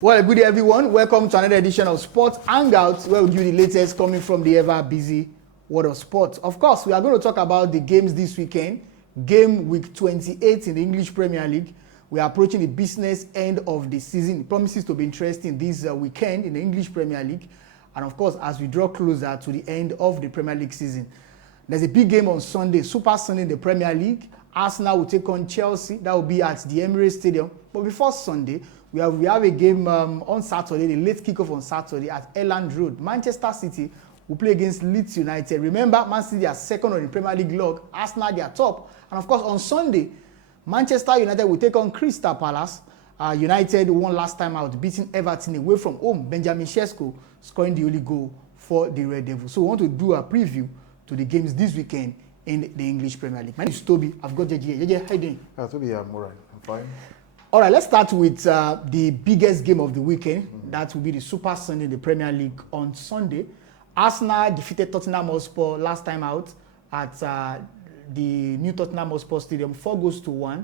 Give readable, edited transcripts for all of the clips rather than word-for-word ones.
Well, good day everyone. Welcome to another edition of Sports Hangouts, where we give you the latest coming from the ever-busy world of sports. Of course, we are going to talk about the games this weekend. Game week 28 in the English Premier League. We are approaching the business end of the season. It promises to be interesting this weekend in the English Premier League. And of course, as we draw closer to the end of the Premier League season, there's a big game on Sunday, Super Sunday in the Premier League. Arsenal will take on Chelsea. That will be at the Emirates Stadium. But before Sunday, we have a game on Saturday, the late kickoff on Saturday at Elland Road. Manchester City will play against Leeds United. Remember, Man City are second on the Premier League log. Arsenal, they are top. And of course, on Sunday, Manchester United will take on Crystal Palace. United won last time out, beating Everton away from home. Benjamin Sesko scoring the only goal for the Red Devils. So we want to do a preview to the games this weekend in the English Premier League. My name is Toby. I've got JJ here. JJ, how you doing? Toby, I'm all right. I'm fine. All right, let's start with the biggest game of the weekend. That will be the Super Sunday in the Premier League on Sunday. Arsenal defeated Tottenham Hotspur last time out at the new Tottenham Hotspur Stadium, 4-1.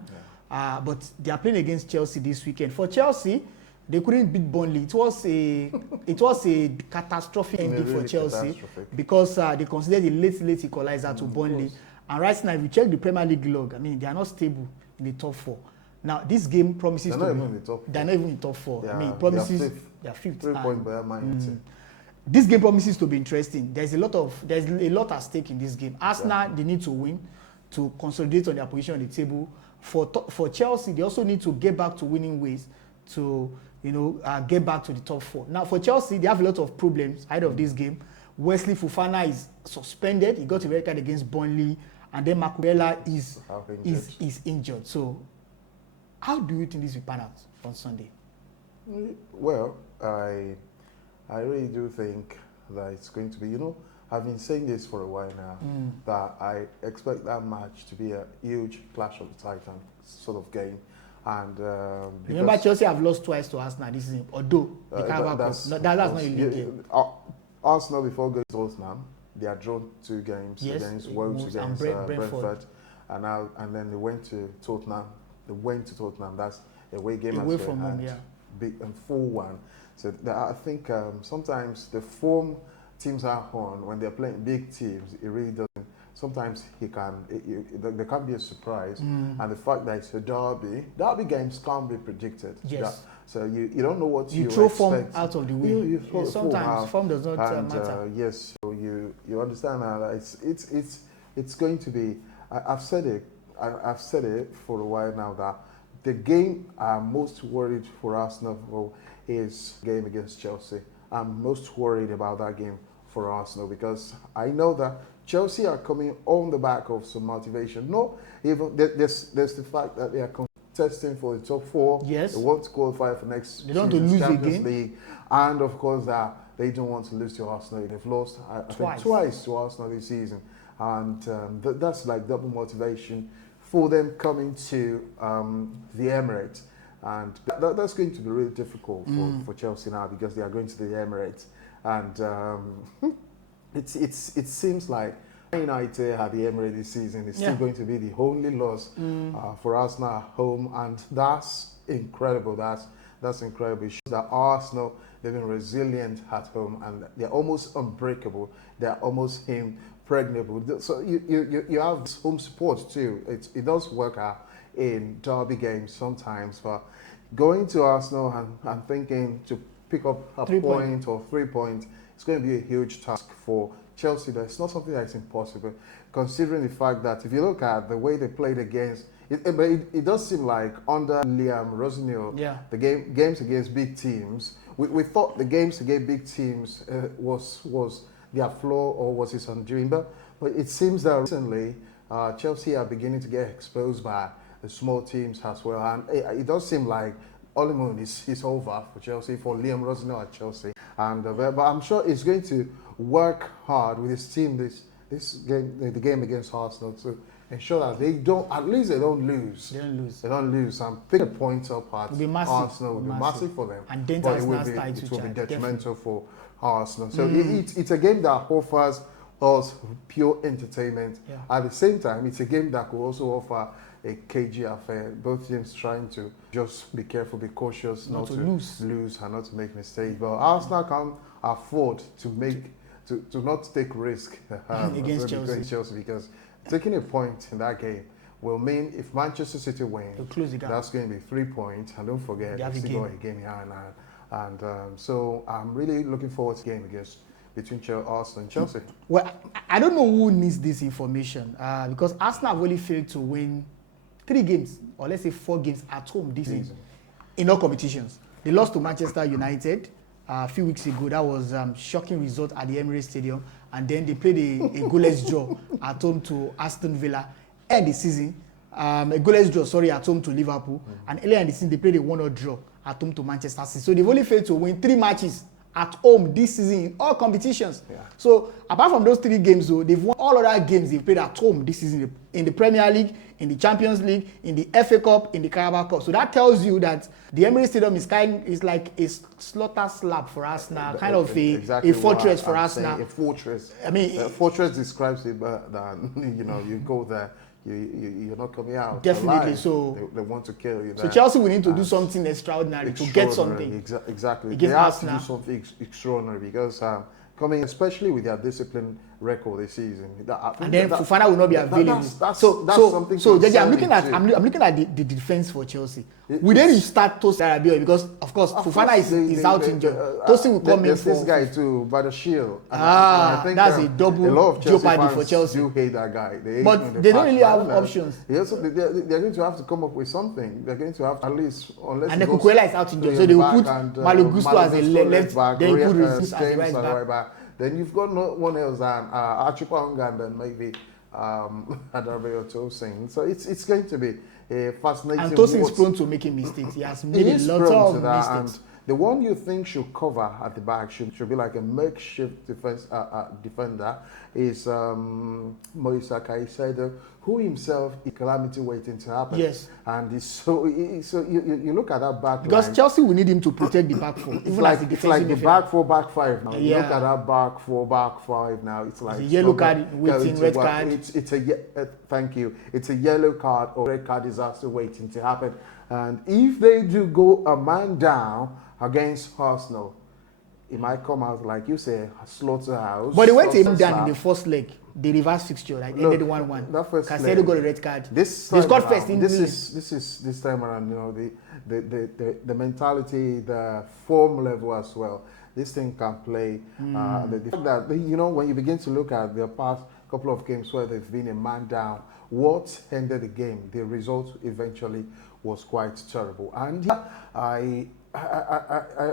Yeah. But they are playing against Chelsea this weekend. For Chelsea, they couldn't beat Burnley. It was a catastrophic ending for Chelsea because they considered the late equalizer to Burnley. And right now, if you check the Premier League log, I mean, they are not stable in the top four. Now, this game promises they're not even in the top four. I mean, it promises they are fifth. 3 points behind Man United. This game promises to be interesting. There's a lot at stake in this game. Arsenal, they need to win to consolidate on their position on the table. For Chelsea, they also need to get back to winning ways to get back to the top four. Now, for Chelsea, they have a lot of problems ahead of this game. Wesley Fofana is suspended. He got a red card against Burnley, and then Makurela is injured. So, how do you think this will pan out on Sunday? Well, I really do think that it's going to be, I've been saying this for a while now, that I expect that match to be a huge clash of the Titans sort of game. And remember, Chelsea have lost twice to Arsenal this season, although that's not a league game. Arsenal, before going to Tottenham, they had drawn 2 games against Wolves, against Brentford. And then they went to Tottenham. That's a away game away from home, big and 4-1. So I think sometimes the form teams are on when they're playing big teams, it really doesn't. Sometimes there can be a surprise, and the fact that it's a derby games can't be predicted. Yes. So you don't know what you throw expect. form out of the way. Sometimes form does not matter. Yes, so you understand that it's going to be. I've said it for a while now that the game I'm most worried for Arsenal is game against Chelsea. I'm most worried about that game for Arsenal because I know that Chelsea are coming on the back of some motivation. No, even there's the fact that they are contesting for the top 4. Yes. They want to qualify for next they don't want to lose Champions League. And of course they don't want to lose to Arsenal. They've lost I think twice to Arsenal this season. And that's like double motivation for them coming to the Emirates. And that's going to be really difficult for Chelsea now because they are going to the Emirates. And it seems like United at the Emirates this season is still going to be the only loss for Arsenal at home. And that's incredible. That's incredible. It shows that Arsenal, they've been resilient at home and they're almost unbreakable. They're almost impregnable. So you have home support too. It does work out in derby games sometimes, but going to Arsenal and thinking to pick up a point or 3 points, it's going to be a huge task for Chelsea. That's not something that's impossible, considering the fact that if you look at the way they played against, it does seem like under Liam Rosenior, the games against big teams, we thought the games against big teams was their flaw or was his undoing, but it seems that recently Chelsea are beginning to get exposed by the small teams as well, and it does seem like honeymoon is over for Chelsea, for Liam Rosenior at Chelsea, and but I'm sure it's going to work hard with his team this game, the game against Arsenal, to ensure that they don't lose. They don't lose. And pick a point up at Arsenal will be massive for them, and then but it will be detrimental for Arsenal. So it's a game that offers us pure entertainment. At the same time, it's a game that could also offer a cagey affair. Both teams trying to just be careful, be cautious, not to lose and not to make mistakes. But Arsenal can't afford to not take risk against Chelsea because taking a point in that game will mean if Manchester City win, that's going to be 3 points. And don't forget, they still got a game here and so I'm really looking forward to the game between Arsenal and Chelsea. Well, I don't know who needs this information because Arsenal have only failed to win 3 games, or let's say 4 games at home this season in all competitions. They lost to Manchester United a few weeks ago. That was shocking result at the Emirates Stadium, and then they played a goalless draw at home to Aston Villa. End the season, a goalless draw, at home to Liverpool, and earlier in the season they played a 1-1 draw at home to Manchester City. So they've only failed to win 3 matches at home this season in all competitions. So apart from those 3 games, though, they've won all other games they've played at home this season in the Premier League, in the Champions League, in the FA Cup, in the Carabao Cup. So that tells you that the Emirates Stadium is like a slaughter slab for Arsenal, kind of a fortress for Arsenal. A fortress. I mean, a fortress describes it, but you go there. You're not coming out. Definitely. Alive. So they want to kill you. So Chelsea will need to do something extraordinary to get something. Exactly. They have to do something extraordinary because coming, especially with their discipline record this season, and then Fofana will not be available. That's something. So JJ, I'm looking at the defense for Chelsea. We then restart Tosin Rabiot because of course Fofana is out injured. Tosin will come in for this guy too, by the shield. I think that's a double jeopardy for Chelsea. Do hate that guy. But they don't really have options. They're going to have to come up with something. They're going to have to at least and the Kukwela is out injured, so they will put Malo Gusto as a left back, then you put Reece as a right back. Then you've got no one else than Achupanga and then maybe Adarabioyo Tosin. So it's going to be a fascinating. And Tosin is prone to making mistakes. He has made a lot of mistakes. And the one you think should cover at the back should be like a makeshift defender is Moisa Caicedo, who himself is calamity waiting to happen. Yes. And so you look at that back because line, Chelsea will need him to protect the back 4. It's like the back 4, back 5 now. You look at that back 4, back 5 now. It's like it's a yellow card waiting, red card. Thank you. It's a yellow card or red card disaster waiting to happen. And if they do go a man down against Arsenal, it might come out like you say, a slaughterhouse. But they went him down in the first leg. The reverse fixture, like ended 1-1. That first Caicedo got a red card. They scored first. This time around, the mentality, the form level as well. This thing can play. The fact that when you begin to look at the past couple of games where they've been a man down, what ended the game? The result eventually was quite terrible. And I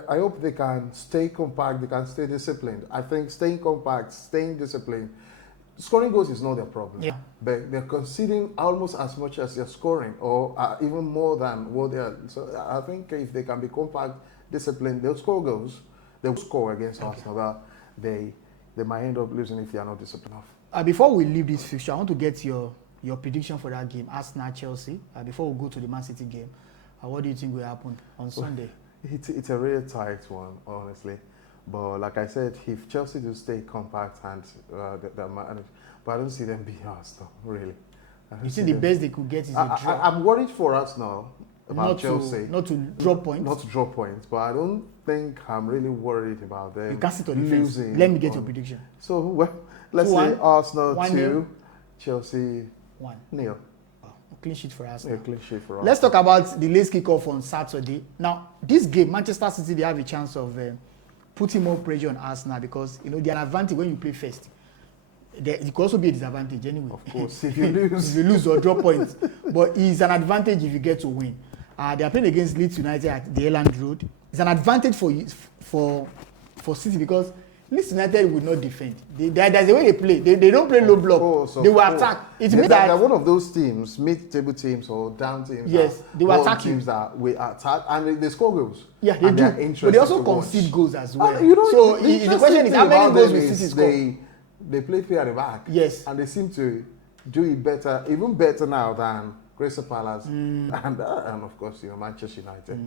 hope they can stay compact, they can stay disciplined. I think staying compact, staying disciplined, scoring goals is not their problem. Yeah. But they're conceding almost as much as they're scoring, or even more than what they are. So I think if they can be compact, disciplined, they'll score goals. They'll score against Arsenal, but they might end up losing if they are not disciplined enough. Before we leave this fixture, I want to get your prediction for that game, Arsenal-Chelsea. Before we go to the Man City game, what do you think will happen on Sunday? It's a really tight one, honestly. But like I said, if Chelsea do stay compact and but I don't see them being Arsenal, really. You think the best they could get is a draw? I'm worried for Arsenal about Chelsea. Not to drop points? Not to drop points, but I don't think I'm really worried about them. You can't sit on the fence. Let me get your prediction. So, let's say Arsenal 2, Chelsea 1-0. Clean sheet for Arsenal. Yeah, clean sheet for Arsenal. Let's talk about the late kickoff on Saturday. Now, this game, Manchester City, they have a chance of putting more pressure on Arsenal because they're an advantage when you play first. It could also be a disadvantage anyway. Of course, if you lose. If you lose or drop points. But it's an advantage if you get to win. They are playing against Leeds United at the Elland Road. It's an advantage for City because Leeds United will not defend. There's a way they play. They don't play low block. They will attack. It means that they're one of those teams, mid-table teams or down teams. Yes, they will attack teams that will attack and they score goals. Yeah, they do. But they also concede goals as well. So the question is, how many goals will City score? They play fair at the back. Yes. And they seem to do it better, even better now than Crystal Palace and of course, Manchester United.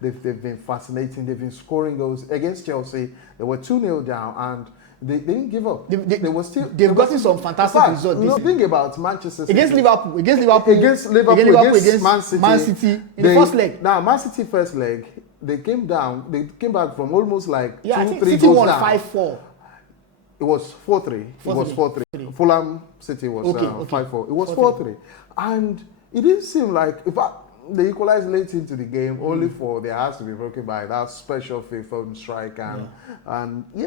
They've been fascinating. They've been scoring goals against Chelsea. They were 2-0 down, and They didn't give up. They were still. They've gotten some fantastic results. No, think about Manchester City against Liverpool, against Man City in the first leg. Now, Man City first leg, they came down. They came back from almost like 2-3 City goals won down. 5-4. It was 4-3. It was 4-3. Fulham City was 5-4. It was 4-3, and it didn't seem like they equalized late into the game, only for their hearts to be broken by that special FIFA strike, and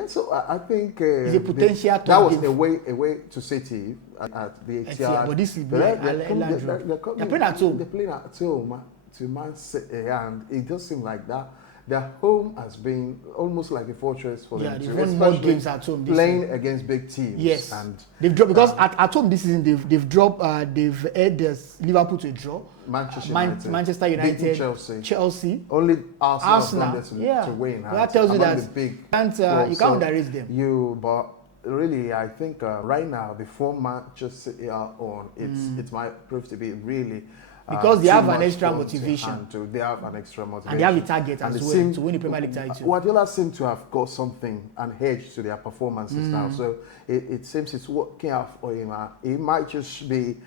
so I think it's a potential that was away to City at the Etihad. But this is they're playing at home. They're playing at home to Man City, and it just seemed like that. Their home has been almost like a fortress for them. They've won more games at home. Playing against big teams. Yes, and they've dropped because at home this season they've dropped. They've had Liverpool to a draw. Manchester United, Chelsea. Only Arsenal to win. Well, that tells you that you can't underrate them. But really, I think right now the form Manchester City are on, it might prove to be really. Because they have an extra motivation. They have an extra motivation. And they have a target as well to win the Premier League title. Guardiola seem to have got something, an edge to their performances now. So it seems it's working out for him. It might just be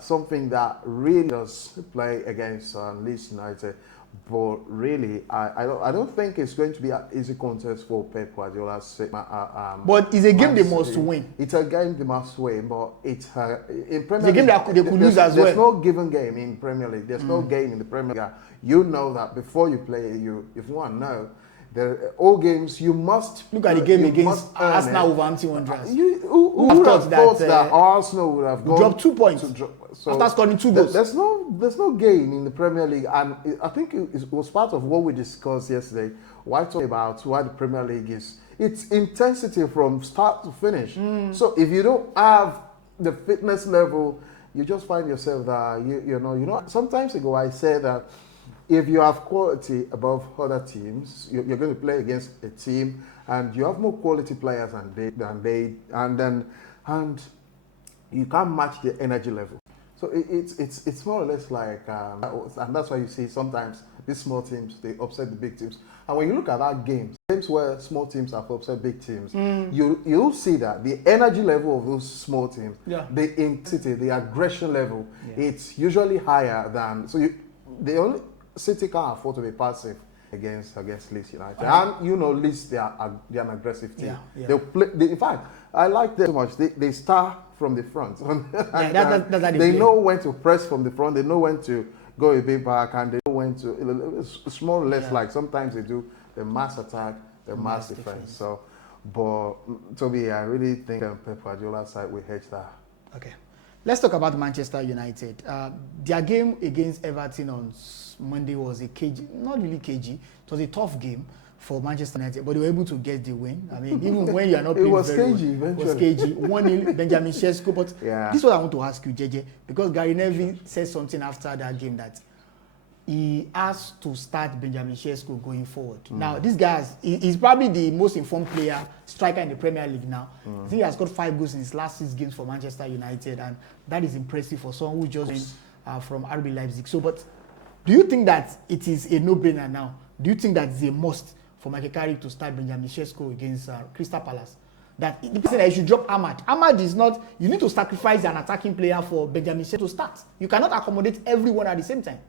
something that really does play against Leeds United. But really, I don't think it's going to be an easy contest for Pep Guardiola. But it's a game they must win. It's a game they must win, but it's in Premier League. It's a game that they could lose as well. There's no given game in Premier League. There's no game in the Premier League. You know that before you play, if you want to know, all games you must look at the game against Arsenal Wolverhampton Wanderers. Who would have thought that Arsenal would have gone dropped 2 points after scoring 2 goals? There's no game in the Premier League, and I think it was part of what we discussed yesterday. Why talk about why the Premier League is its intensity from start to finish. So if you don't have the fitness level, you just find yourself that you know. Sometimes ago I said that. If you have quality above other teams, you're going to play against a team, and you have more quality players and you can't match the energy level. So it's more or less like, and that's why you see sometimes these small teams they upset the big teams. And when you look at that games where small teams have upset big teams, you'll see that the energy level of those small teams, the intensity, the aggression level, it's usually higher than the only. City can't afford to be passive against Leeds United, and Leeds they're an aggressive team. They'll play. In fact, I like them so much. They start from the front. They know when to press from the front. They know when to go a bit back, and they know when to. It's more or less like sometimes they do the mass attack, the mass defense. So, but Toby, I really think Pep Guardiola's side will hedge that. Okay. Let's talk about Manchester United. Their game against Everton on Monday was not really cagey. It was a tough game for Manchester United, but they were able to get the win. I mean, even when you are not playing it was cagey. 1-0 Benjamin Sesko. But this is what I want to ask you, JJ, because Gary Neville said something after that game that he has to start Benjamin Sesko going forward. Now, this guy he's probably the most informed striker in the Premier League now. I think he has got 5 goals in his last 6 games for Manchester United, and that is impressive for someone who just went from RB Leipzig. So, but do you think that it is a no-brainer now? Do you think that it's a must for Michael Carrick to start Benjamin Sesko against Crystal Palace? That the person that you should drop Ahmad. Ahmad is not. You need to sacrifice an attacking player for Benjamin Sesko to start. You cannot accommodate everyone at the same time.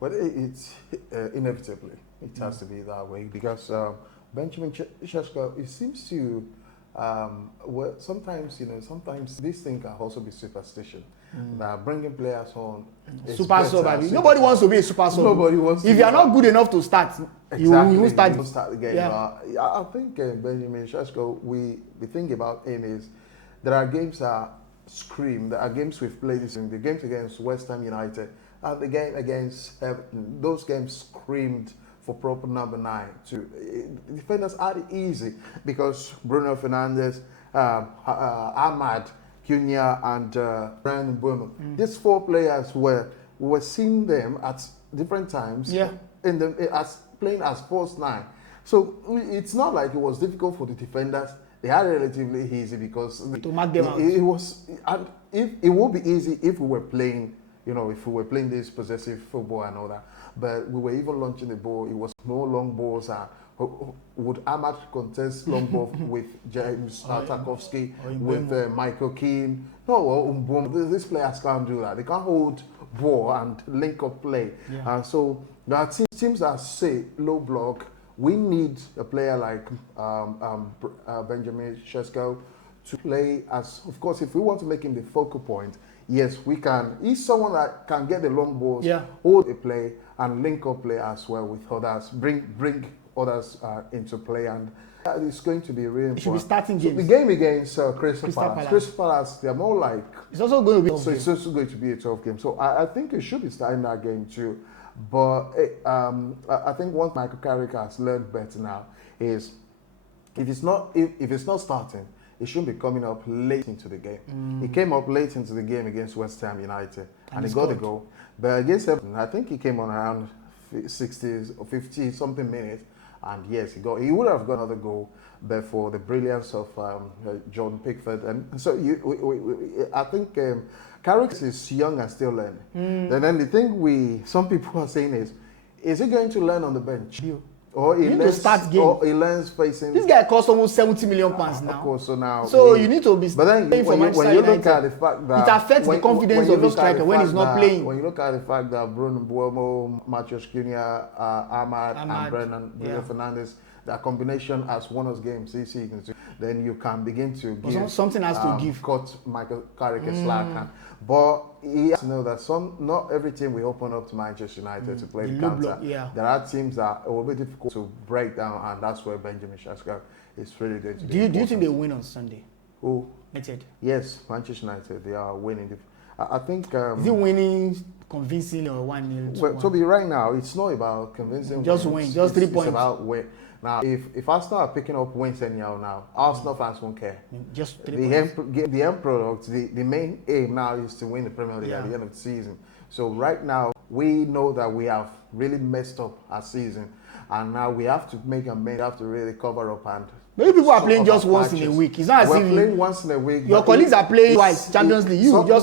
Well, it's inevitably it has to be that way because Benjamin Sesko, it seems to sometimes this thing can also be superstition. That bringing players on super sub. Nobody wants to be a super sub. Nobody wants. If you are not good enough to start, you won't start the game. I think Benjamin Sesko, we think about him is there are games that scream. There are games we've played this in the games against West Ham United. And the game against Everton, those games screamed for proper number 9. Defenders had it easy because Bruno Fernandes, Ahmad, Cunha, and Brandon Mbeumo. These 4 players we were seeing them at different times as playing as false 9. So it's not like it was difficult for the defenders. They had it relatively easy because to mark them out. It was, and it would be easy if we were playing. If we were playing this possessive football and all that, but we were even launching the ball. It was no long balls Would Ahmad contest long ball with James Tarkowski, with Michael Keane? No, these players can't do that. They can't hold ball and link up play. Yeah. And so there are teams that say low block. We need a player like Benjamin Sesko to play as, of course, if we want to make him the focal point, yes, we can. He's someone that can get the long balls, hold a play, and link up play as well with others, bring others into play, and it's going to be really important. It should be starting games. So the game against Crystal Palace. Crystal Palace, they're more like... It's also going to be... So it's also going to be a tough game. So I think it should be starting that game too. But I think what Michael Carrick has learned better now is if it's not starting, it shouldn't be coming up late into the game. He came up late into the game against West Ham United and he got the goal. But against Everton, I think he came on around 60 or 50 something minutes, and yes, he would have got another goal, but for the brilliance of John Pickford. And so I think Carrick is young and still learning. And then the thing some people are saying is he going to learn on the bench? Or he learns, to start game. Or he learns facing... This guy costs almost 70 million pounds now. Of course, so now... So you need to be... But then when you look at the fact that... It affects the confidence of the striker when he's not playing. When you look at the fact that Bruno Buomo, Matheus Cunha, Ahmad, and Bruno Fernandes, that combination has won us games this season, then you can begin to give... Something has to give. Cut Michael Carrick a slack. But he has to know that not every team will open up to Manchester United to play the counter. There are teams that it will be difficult to break down, and that's where Benjamin Sesko is really going to be. Do you think they win on Sunday? Who? United. Yes, Manchester United. They are winning. I think... is it winning convincing or 1-0? Well, Toby, right now, it's not about convincing. Just win. Just 3 points. It's about win. Now, if Arsenal are picking up wins anyhow now, Arsenal fans won't care. Just 3 points. The end product, the main aim now is to win the Premier League at the end of the season. So right now, we know that we have really messed up our season, and now we have to make amends. We have to really cover up and... Maybe people are playing just once in a week. It's not as if playing once in a week. Your colleagues are playing twice, Champions League.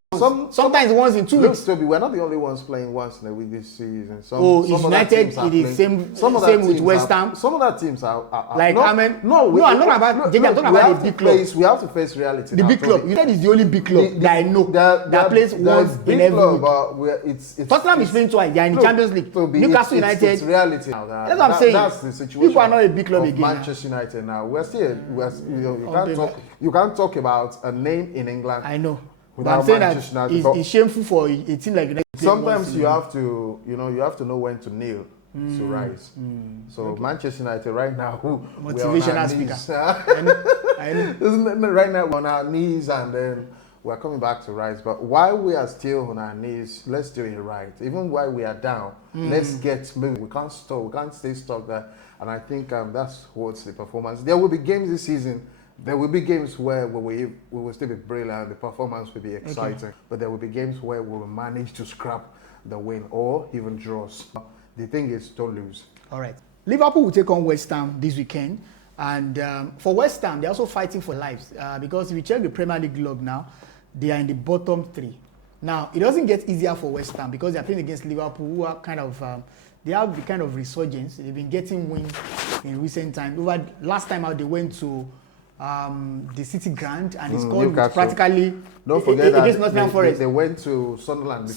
Sometimes once in 2 weeks. Toby, we're not the only ones playing once in a week this season. United, it is same with West Ham. Some of that teams are like, I'm talking about the big club. We have to face reality. The big club. United is the only big club that I know that plays once in every week. Tottenham is playing twice. They are in the Champions League. Newcastle United. It's reality now. That's what I'm saying. That's the situation. People are not a big club again. Manchester United now. You can't talk about a name in England. I know. But I'm saying that it's shameful for a team like United. Sometimes you have to know when to kneel to rise. So Manchester United right now, motivational speaker. I know. Right now we're on our knees, and then we're coming back to rise. But while we are still on our knees, let's do it right. Even while we are down, let's get moving. We can't stop. We can't stay stuck there. And I think that's what's the performance. There will be games this season. There will be games where we will still be brilliant, the performance will be exciting, but there will be games where we will manage to scrap the win or even draws. The thing is, don't lose. All right. Liverpool will take on West Ham this weekend, and for West Ham, they're also fighting for lives because if you check the Premier League log now, they are in the bottom 3. Now, it doesn't get easier for West Ham because they're playing against Liverpool, who are kind of... they have the kind of resurgence. They've been getting wins in recent times. Last time out, they went to the City Ground, and it's called practically. Don't forget against Nottingham Forest. They went to Sunderland.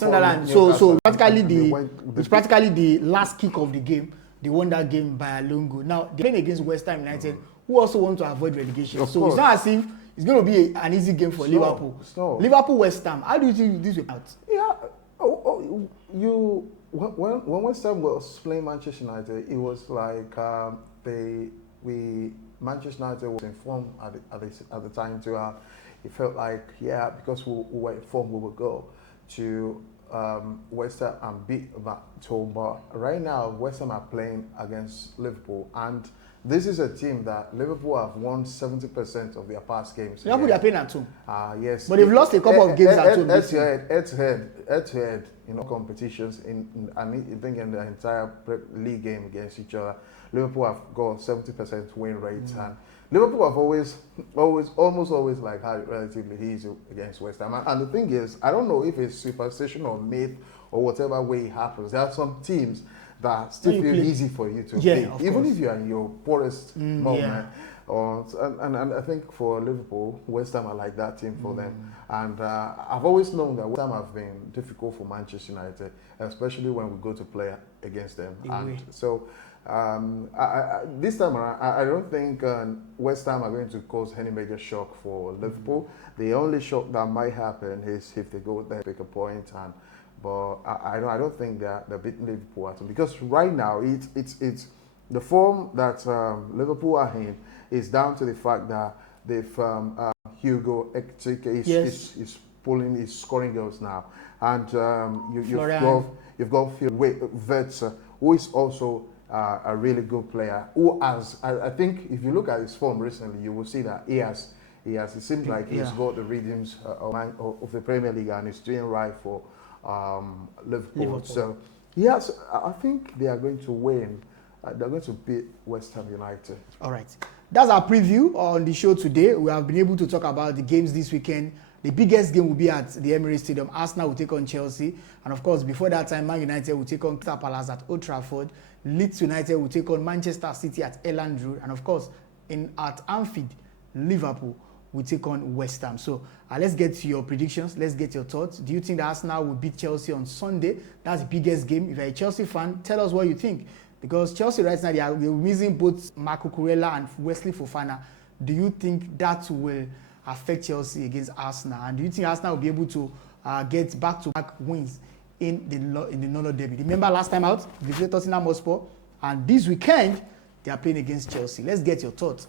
So practically it's practically the last kick of the game. They won that game by a long goal. Now they're playing against West Ham United, who also want to avoid relegation. So it's not as if it's going to be an easy game for Liverpool. Liverpool West Ham. How do you think this will out? Yeah. When West Ham was playing Manchester United, it was like Manchester United was informed at the time to it felt like because we were informed we would go to West Ham and beat that home. But right now West Ham are playing against Liverpool, and this is a team that Liverpool have won 70% of their past games. Liverpool they are playing at home. Yes. But they've lost a couple of games at home. Head to head, competitions I think in the entire league game against each other, Liverpool have got 70% win rate, and Liverpool have almost always like had it relatively easy against West Ham. And the thing is, I don't know if it's superstition or myth or whatever way it happens. There are some teams that still feel easy for you to yeah, beat, even if you're in your poorest moment. Yeah. And I think for Liverpool, West Ham are like that team for them. And I've always known that West Ham have been difficult for Manchester United, especially when we go to play against them. And so this time around, I don't think West Ham are going to cause any major shock for Liverpool. The only shock that might happen is if they go there, pick a point, but I don't think they're beating Liverpool at all, because right now it's the form that Liverpool are in is down to the fact that they've Hugo Ekitike is scoring goals now, and you've got Phil Wirtz, who is also a really good player. Who has I think if you look at his form recently, you will see that it seems like he's got the rhythms of the Premier League, and he's doing right for Liverpool. So yes, I think they are going to win. They're going to beat West Ham United. All right. That's our preview on the show today. We have been able to talk about the games this weekend. The biggest game will be at the Emirates Stadium. Arsenal will take on Chelsea. And of course, before that time, Man United will take on Crystal Palace at Old Trafford. Leeds United will take on Manchester City at Elland Road. And of course, at Anfield, Liverpool will take on West Ham. So let's get to your predictions. Let's get your thoughts. Do you think that Arsenal will beat Chelsea on Sunday? That's the biggest game. If you're a Chelsea fan, tell us what you think. Because Chelsea right now, they're missing both Marco Kurela and Wesley Fofana. Do you think that will affect Chelsea against Arsenal? And do you think Arsenal will be able to get back-to-back wins in the London Derby? Remember last time out, they played Tottenham Hotspur, and this weekend, they are playing against Chelsea. Let's get your thoughts.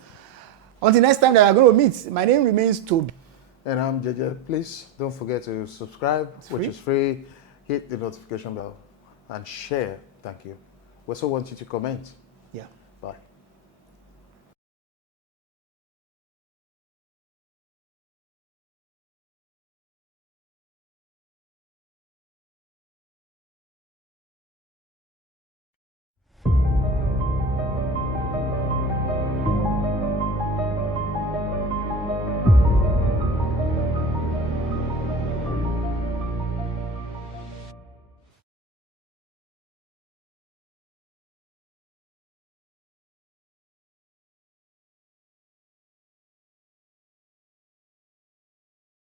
Until next time that we are going to meet, my name remains Toby. And I'm JJ. Please don't forget to subscribe, which is free. Hit the notification bell and share. Thank you. We also want you to comment.